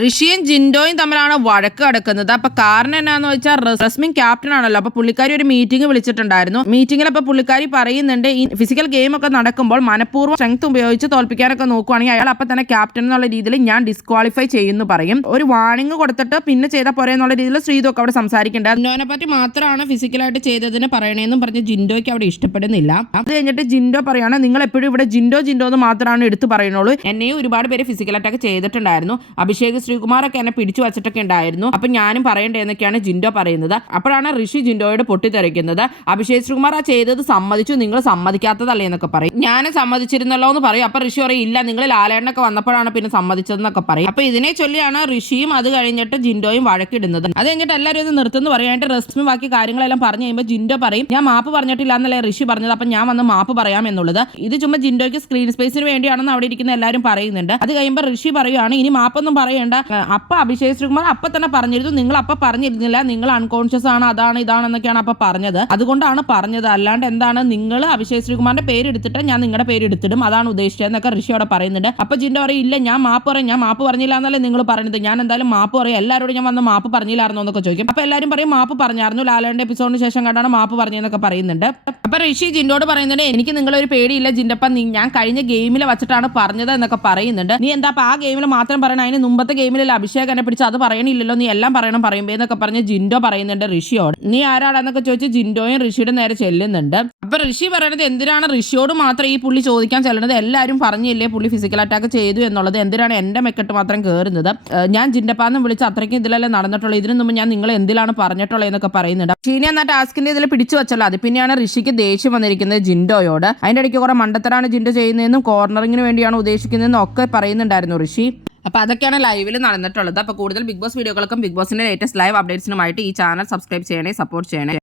ഋഷിയും ജിൻഡോയും തമ്മിലാണ് വഴക്ക് കിടക്കുന്നത്. അപ്പൊ കാരണം എന്നാന്ന് വെച്ചാൽ റസ്മിൻ ക്യാപ്റ്റൻ ആണല്ലോ. അപ്പൊ പുള്ളിക്കാരി ഒരു മീറ്റിംഗ് വിളിച്ചിട്ടുണ്ടായിരുന്നു. മീറ്റിംഗിൽ അപ്പൊ പുള്ളിക്കാരി പറയുന്നുണ്ട് ഈ ഫിസിക്കൽ ഗെയിം ഒക്കെ നടക്കുമ്പോൾ മനഃപൂർവ്വം സ്ട്രെങ്ത് ഉപയോഗിച്ച് തോൽപ്പിക്കാനൊക്കെ നോക്കുവാണെങ്കിൽ അയാൾ അപ്പൊ തന്നെ ക്യാപ്റ്റൻ എന്നുള്ള രീതിയിൽ ഞാൻ ഡിസ്ക്വാളിഫൈ ചെയ്യുന്നു പറയും. ഒരു വാണിംഗ് കൊടുത്തിട്ട് പിന്നെ ചെയ്താൽ പോരെ എന്നുള്ള രീതിയിൽ ശ്രീതൊക്കെ അവിടെ സംസാരിക്കേണ്ടത്. ജിൻഡോനെ പറ്റി മാത്രമാണ് ഫിസിക്കലായിട്ട് ചെയ്തതിന് പറയണേന്നും പറഞ്ഞ് ജിൻഡോയ്ക്ക് അവിടെ ഇഷ്ടപ്പെടുന്നില്ല. അത് കഴിഞ്ഞിട്ട് ജിൻഡോ പറയാണ് നിങ്ങൾ എപ്പോഴും ഇവിടെ ജിൻഡോ എന്ന് മാത്രമാണ് എടുത്തു പറയുന്നുള്ളൂ. എന്നെയും ഒരുപാട് പേര് ഫിസിക്കൽ അറ്റാക്ക് ചെയ്തിട്ടുണ്ടായിരുന്നു. അഭിഷേക് ശ്രീകുമാറൊക്കെ എന്നെ പിടിച്ചു വച്ചിട്ടൊക്കെ ഉണ്ടായിരുന്നു. അപ്പൊ ഞാനും പറയണ്ടേ എന്നൊക്കെയാണ് ജിൻഡോ പറയുന്നത്. അപ്പോഴാണ് ഋഷി ജിൻഡോയോട് പൊട്ടിത്തെറിക്കുന്നത്. അഭിഷേക് ശ്രീകുമാർ ആ ചെയ്തത് സമ്മതിച്ചു, നിങ്ങൾ സമ്മതിക്കാത്തതല്ലേ എന്നൊക്കെ പറയും. ഞാനും സമ്മതിച്ചിരുന്നല്ലോ എന്ന് പറയും. അപ്പൊ ഋഷി പറയും ഇല്ല നിങ്ങൾ ലാലേട്ടനൊക്കെ വന്നപ്പോഴാണ് പിന്നെ സമ്മതിച്ചതെന്നൊക്കെ പറയും. അപ്പൊ ഇതിനെ ചൊല്ലിയാണ് ഋഷിയും അത് കഴിഞ്ഞിട്ട് ജിൻഡോയും വഴക്കിടുന്നത്. അത് കഴിഞ്ഞിട്ട് എല്ലാവരും ഇത് നിർത്തുന്നു പറയാനായിട്ട് റസ്മി ബാക്കി കാര്യങ്ങളെല്ലാം പറഞ്ഞു കഴിയുമ്പോൾ ജിൻഡോ പറയും ഞാൻ മാപ്പ് പറഞ്ഞിട്ടില്ല എന്നല്ലേ ഋഷി പറഞ്ഞത്, അപ്പൊ ഞാൻ വന്ന് മാപ്പ് പറയാം എന്നുള്ളത്. ഇത് ചുമ്മാ ജിൻഡോയ്ക്ക് സ്ക്രീൻ സ്പേസിന് വേണ്ടിയാണെന്ന് അവിടെ ഇരിക്കുന്ന എല്ലാവരും പറയുന്നുണ്ട്. അത് കഴിയുമ്പോൾ ഋഷി പറയുകയാണ് ഇനി മാപ്പൊന്നും പറയേണ്ട, അപ്പൊ അഭിഷേക് ശ്രീകുമാർ അപ്പൊ തന്നെ പറഞ്ഞിരുന്നു, നിങ്ങൾ അപ്പൊ പറഞ്ഞിരുന്നില്ല, നിങ്ങൾ അൺകോൺഷ്യസ് ആണ്, അതാണ് ഇതാണെന്നൊക്കെയാണ് അപ്പൊ പറഞ്ഞത്, അതുകൊണ്ടാണ് പറഞ്ഞത്, അല്ലാണ്ട് എന്താണ് നിങ്ങൾ അഭിഷേക് ശ്രീകുമാറിന്റെ പേര് എടുത്തിട്ട് ഞാൻ നിങ്ങളുടെ പേര് എടുത്തിടും, അതാണ് ഉദ്ദേശിച്ചത് എന്നൊക്കെ ഋഷി അവിടെ പറയുന്നുണ്ട്. അപ്പൊ ജിൻഡോ പറയും ഇല്ല ഞാൻ മാപ്പ് പറയും, ഞാൻ മാപ്പ് പറഞ്ഞില്ല എന്നല്ലേ നിങ്ങൾ പറഞ്ഞത്, ഞാൻ എന്തായാലും മാപ്പ് പറയും, എല്ലാവരോടും ഞാൻ വന്ന് മാപ്പ് പറഞ്ഞില്ലായിരുന്നോ എന്നൊക്കെ ചോദിക്കും. അപ്പൊ എല്ലാവരും പറയും മാപ്പ് പറഞ്ഞായിരുന്നു, ലാലേട്ടന്റെ എപ്പിസോഡിന് ശേഷം കണ്ടാണ് മാപ്പ് പറഞ്ഞതെന്നൊക്കെ പറയുന്നുണ്ട്. അപ്പൊ ഋഷി ജിൻഡോട് പറയുന്നുണ്ട് എനിക്ക് നിങ്ങളൊരു പേടിയില്ല ജിൻഡപ്പ, ഞാൻ കഴിഞ്ഞ ഗെയിമിൽ വെച്ചിട്ടാണ് പറഞ്ഞത് എന്നൊക്കെ പറയുന്നുണ്ട്. നീ എന്താ ആ ഗെയിമിൽ മാത്രം പറയണം, അതിന് മുമ്പത്തെ ഗെയിമിൽ അഭിഷേക് എന്നെ പിടിച്ച് അത് പറയണില്ലല്ലോ, നീ എല്ലാം പറയണം പറയുമ്പോ എന്നൊക്കെ പറഞ്ഞ് ജിൻഡോ പറയുന്നുണ്ട് ഋഷിയോട്. നീ ആരാടാന്നൊക്കെ ചോദിച്ച് ജിൻഡോയും ഋഷിയുടെ നേരെ ചെല്ലുന്നുണ്ട്. അപ്പൊ ഋഷി പറയണത് എന്തിനാണ് ഋഷിയോട് മാത്രം ഈ പുള്ളി ചോദിക്കാൻ ചെല്ലുന്നത്, എല്ലാവരും പറഞ്ഞില്ലേ പുള്ളി ഫിസിക്കൽ അറ്റാക്ക് ചെയ്തു എന്നുള്ളത്, എന്തിനാണ് എന്റെ മെക്കെട്ട് മാത്രം കയറുന്നത്, ഞാൻ ജിൻഡപ്പാന്ന് വിളിച്ച് അത്രയ്ക്കും ഇതിലല്ലേ നടന്നിട്ടുള്ളത്, ഇതിനു മുമ്പ് ഞാൻ നിങ്ങൾ എന്തിലാണ് പറഞ്ഞിട്ടുള്ളത് എന്നൊക്കെ പറയുന്നുണ്ട്. ഷീനി എന്ന ടാസ്കിന്റെ ഇതിൽ പിടിച്ചു വെച്ചല്ലോ, അത് പിന്നെയാണ് ഋഷിക്ക് ദേഷ്യം വന്നിരിക്കുന്നത് ജിൻഡോയോട്. അതിന്റെ ഇടയ്ക്ക് കുറെ മണ്ടത്തരാണ് ജിൻഡോ ചെയ്യുന്നതെന്നും കോർണറിങ്ങിന് വേണ്ടിയാണ് ഉദ്ദേശിക്കുന്നതെന്നും ഒക്കെ പറയുന്നുണ്ടായിരുന്നു ഋഷി. അപ്പൊ അതൊക്കെയാണ് ലൈവിൽ നടന്നിട്ടുള്ളത്. അപ്പൊ കൂടുതൽ ബിഗ് ബോസ് വീഡിയോകൾക്കും ബിഗ് ബോസിന്റെ ലേറ്റസ്റ്റ് ലൈവ് അപ്ഡേറ്റ്സിനുമായിട്ട് ഈ ചാനൽ സബ്സ്ക്രൈബ് ചെയ്യണേ, സപ്പോർട്ട് ചെയ്യണേ.